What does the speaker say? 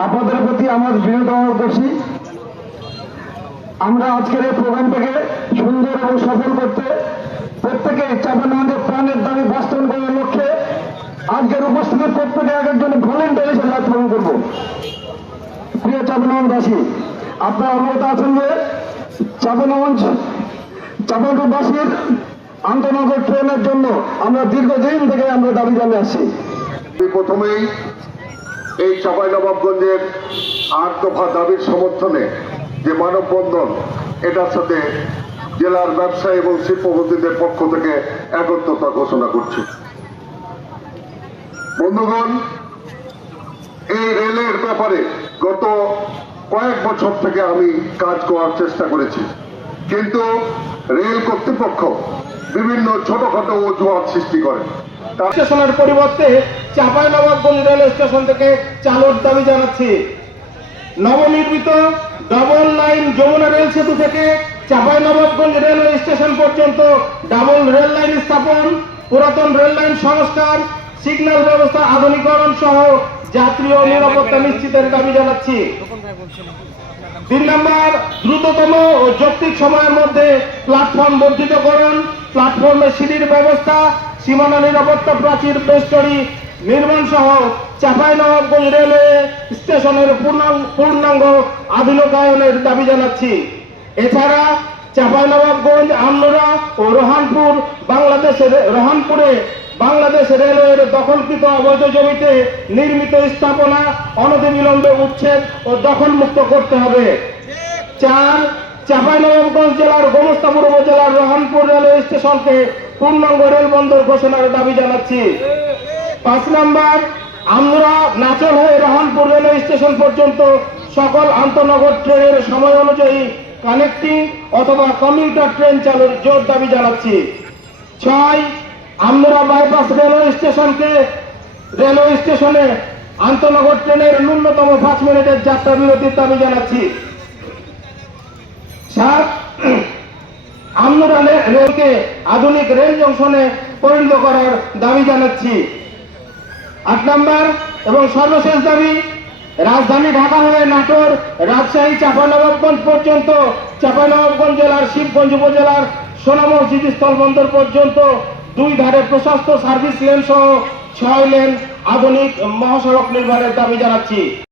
আপনাদের প্রতি আমার বিনোদন করছি আমরা আজকের এই প্রোগ্রামটাকে সুন্দর এবং সফল করতে প্রত্যেকে চাপানগঞ্জের প্রাণের দাবি বাস্তবায়ন করার লক্ষ্যে আজকের উপস্থিতি প্রত্যেকে এক একজন ভলেন্টারি হিসেবে পালন করব। প্রিয় চাপানগঞ্জবাসী আপনারা অবগত আছেন যে চাপানগঞ্জ চাপানগঞ্জবাসীর আন্তনগর ট্রেনের জন্য আমরা দীর্ঘদিন থেকে আমরা দাবি জানিয়ে আমি প্রথমেই এই চাঁপাইনবাবগঞ্জের আট দফা দাবির সমর্থনে যে মানববন্ধন, এটার সাথে জেলার ব্যবসায়ী এবং শিল্পপতিদের পক্ষ থেকে একত্রতা ঘোষণা করছি। বন্ধুগণ, এই রেলের ব্যাপারে গত কয়েক বছর থেকে আমি কাজ করার চেষ্টা করেছি। কিন্তু রেল কর্তৃপক্ষ বিভিন্ন ছোটখাটো অজুহাত সৃষ্টি করে। স্টেশনের পরিবর্তে চাঁপাইনবাবগঞ্জ রেল স্টেশন থেকে চালুর দাবি জানাচ্ছি। নবনির্মিত ডবল লাইন যমুনা রেল সেতু থেকে চাঁপাইনবাবগঞ্জ রেলওয়ে স্টেশন পর্যন্ত ডাবল রেল লাইন স্থাপন পুরাতন রেল লাইন সংস্কার সিগন্যাল ব্যবস্থা আধুনিকরণ সহ যাত্রী ও নিরাপত্তা নিশ্চিতের দাবি জানাচ্ছি। তিন নম্বর দ্রুততম ও যৌক্তিক সময়ের মধ্যে প্ল্যাটফর্ম বর্ধিতকরণ প্ল্যাটফর্মে সিঁড়ির ব্যবস্থা সীমানা নিরাপত্তা প্রাচীর বেষ্টনী, নির্মাণ সহ চাঁপাইনবাবগঞ্জ রেলওয়ে স্টেশনের পূর্ণাঙ্গ আধুনিকায়নের দাবি জানাচ্ছি। এছাড়া চাঁপাইনবাবগঞ্জ, আমনোরা ও রোহানপুর বাংলাদেশের, রোহানপুরে বাংলাদেশ রেলওয়ের দখলকৃত অবৈধ জমিতে নির্মিত স্থাপনা অনতিবিলম্বে উচ্ছেদ ও দখল মুক্ত করতে হবে। চার, চাঁপাইনবাবগঞ্জ জেলার গোমস্তাপুর উপজেলার রহনপুর রেলওয়ে স্টেশনকে পূর্ণাঙ্গ রেল বন্দর ঘোষণার দাবি জানাচ্ছি। পাঁচ নাম্বার, আমরা নাচল হয়ে রহনপুর রেলওয়ে স্টেশন পর্যন্ত সকল আন্তনগর ট্রেনের সময় অনুযায়ী কানেক্টিং অথবা কমিউটার ট্রেন চালুর জোর দাবি জানাচ্ছি। ছয়, আমরা বাইপাস রেলওয়ে স্টেশনকে রেলওয়ে স্টেশনে আন্তনগর ট্রেনের ন্যূনতম পাঁচ মিনিটের যাত্রা বিরতির দাবি জানাচ্ছি। সাত রে- রেলকে আধুনিক রেল জংশনে পরিণত করার দাবি জানাচ্ছি। আট নম্বর এবং সর্বশেষ দাবি, রাজধানী ঢাকা হয়ে নাটোর রাজশাহী চাঁপানবাবগঞ্জ পর্যন্ত চাঁপানবাবগঞ্জ জেলার শিবগঞ্জ উপজেলার সোনা মসজিদ স্থলবন্দর পর্যন্ত দুই ধারে প্রশস্ত সার্ভিস লেন সহ ছয় লেন আধুনিক মহাসড়ক নির্মাণের দাবি জানাচ্ছি।